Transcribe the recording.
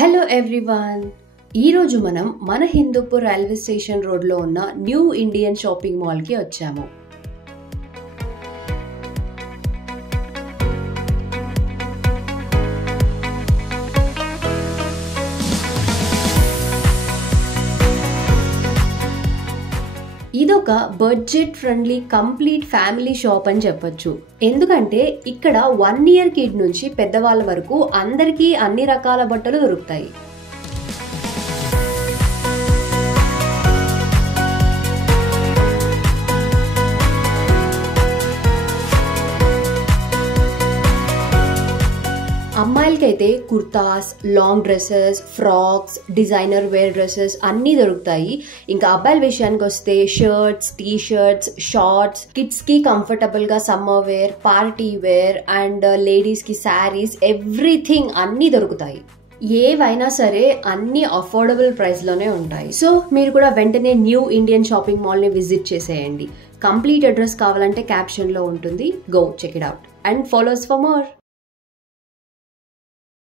Hello everyone, ఈరోజు మనం మన హిందూపూర్ రైల్వే స్టేషన్ రోడ్లో ఉన్న న్యూ ఇండియన్ షాపింగ్ మాల్కి వచ్చాము. ఇదొక budget friendly complete family shop అని చెప్పొచ్చు. ఎందుకంటే ఇక్కడ 1 ఇయర్ కిడ్ నుంచి పెద్దవాళ్ళ వరకు అందరికీ అన్ని రకాల బట్టలు దొరుకుతాయి. అమ్మాయిలకైతే kurtas, long dresses, frocks, designer wear dresses అన్నీ దొరుకుతాయి. ఇంకా అబ్బాయిల విషయానికి వస్తే shirts, T shirts, shorts, kids కి కంఫర్టబుల్ గా summer wear, party wear and ladies కి శారీస్, ఎవ్రీథింగ్ అన్నీ దొరుకుతాయి. ఏవైనా సరే అన్ని అఫోర్డబుల్ ప్రైస్ లోనే ఉంటాయి. సో మీరు కూడా వెంటనే న్యూ ఇండియన్ షాపింగ్ మాల్ ని విజిట్ చేసేయండి. కంప్లీట్ అడ్రస్ కావాలంటే క్యాప్షన్ లో ఉంటుంది. Go check it out and follow us for more.